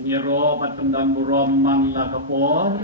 Nyero patundan burom man la kapor.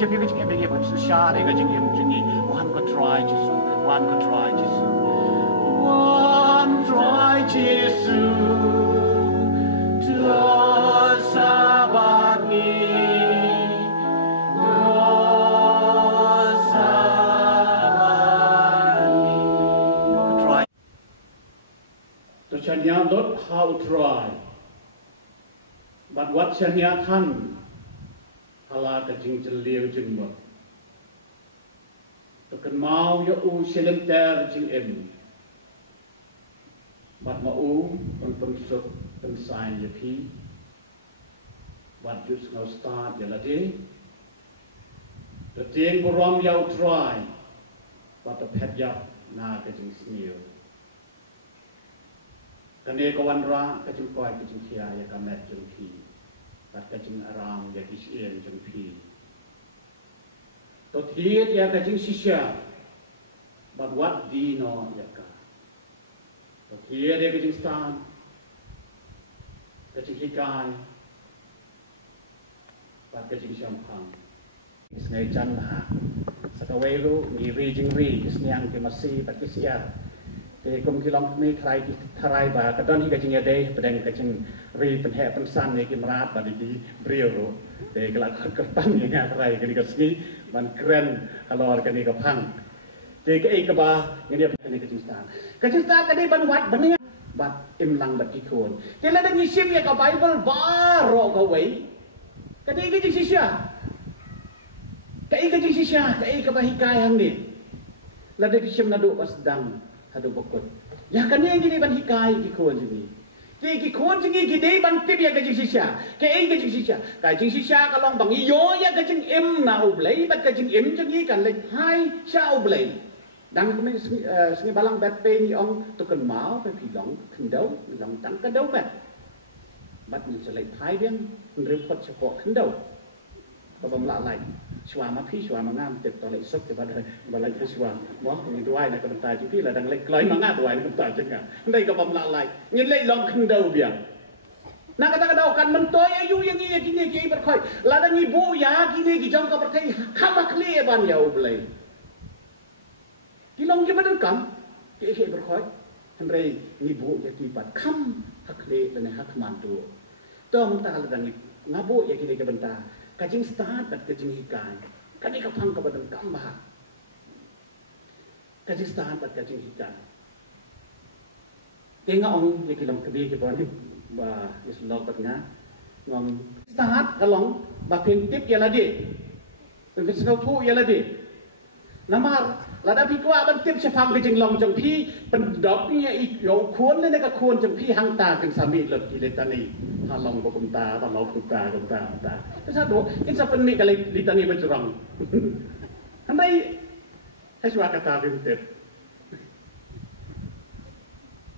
Siapa yang jengim bagi apa? Siapa yang jengim jengi? One could try Jesus, one could try Jesus, one try Jesus. Dosa bani, dosa bani. Try. Terusnya not how try, but what chanya kan? Hala kajing jeliu jing mo. Tekan mau ya u selenter jing em. Bat ma u untuk sok pensain ya pi. Bat jus ngau start ya lagi. Tetiang buram yau try. Bat pet yap na kajing snew. Kane kawan ra kajing koi kajing kia ya kamet jing pi. Bat kajing aram ya kisien jeng pi. Tot hiet ya kajing sisya. Bat wat di no ya ka. Here dia kecing start, kecing hikai, buat kecing syampang. Isnai jan lah, sekawairu ni jing isniang ke masih pat kesiar. Ke kum kilong ni tharai ba kadon hi kecing ade pedang kecing penhek pensan ni ke merat pada di brio. Ke kelak kerpan yang ngarai ke dikasih man keren kalau kan ni kapang. Ke ke ba ni dia ni kecing start. Kecing start tadi ban wat ban bat imlang bat ikon. Kela dah ngisim ya ka Bible baro ka wei. Kadi ke sisya. Kai ke sisya, kai ke bahikai hang ni. La de kisim nadu pasdang hadu bokot. Ya kan ni gini ban hikai ikon sini. Ki kon sini gide ban tip ya ke sisya. Kai ke sisya. Kai sisya kalong bang iyo ya ke im na ublei bat ke im jengi kan le hai sha ublei. Dan kami sengi balang bet pe ni ong tukan mau pe pilong kendau pilong tang kendau bet bat ni selai thai biang repot sepok kendau babam la lai shwa ma phi shwa ma ngam tet to lai sok ke balai ke shwa mo ni duai na kan ta ji pi la dang lai kloi ma nga duai kan ta jenga ndai ka bam la lai ni lai long kendau biang na kata kadau kan mentoi ayu yang ni kini ki berkhoi la dang ni bu ya kini ki jong ka berkai khama kle ban ya ublai Kilong ke badan kam, ke berkhoi, henry ni bu ya tipat kam hakle dan hak mantu. Toh mentah ladang ni ngabu ya kini ke benta, kajing start dan kajing hikai, kani kapang ke badan kam bah, kajing start dan kajing hikai. Tengok ong ya kilong kedi ke bawah ni, bah islok batnya, ngom start kalong, bah pintip ya lagi, pintip pu ya lagi. Namar lada pi kwa ban tip chapang ke jinglong jong pi pendok ni yo khon le ka khon jong pi hang ta kan sami le ki le tani ha long ko kum ta ba lo kum ta ka sa do in sa pen ni ka le li tani ba jurang andai hai swa kata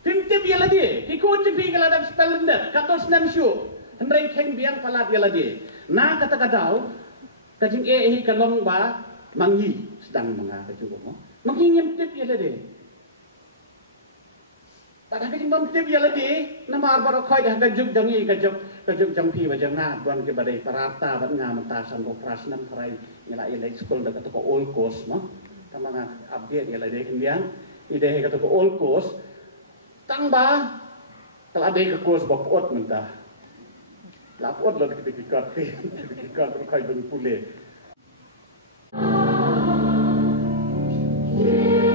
pim ya ladi ki khon jong pi ka lada spell nda ka to snam shu andai kheng biang palat ya ladi na kata kadau ka jing hi ka long ba mangi sedang mengapa juga mo mangi nyemtip ya lade tak ada nyemtip ya lade nama arbaro khoi dah gajuk jangi gajuk jampi wajanga tuan ke badai parata ban ngam ta san operas nam karai ngela ile school dah kata ko all course mo tamanga update ya lade kemudian ide kata ko all course tang ba kalau ada ke course bapot mentah lapot lo dikikat khoi ben pule Yeah.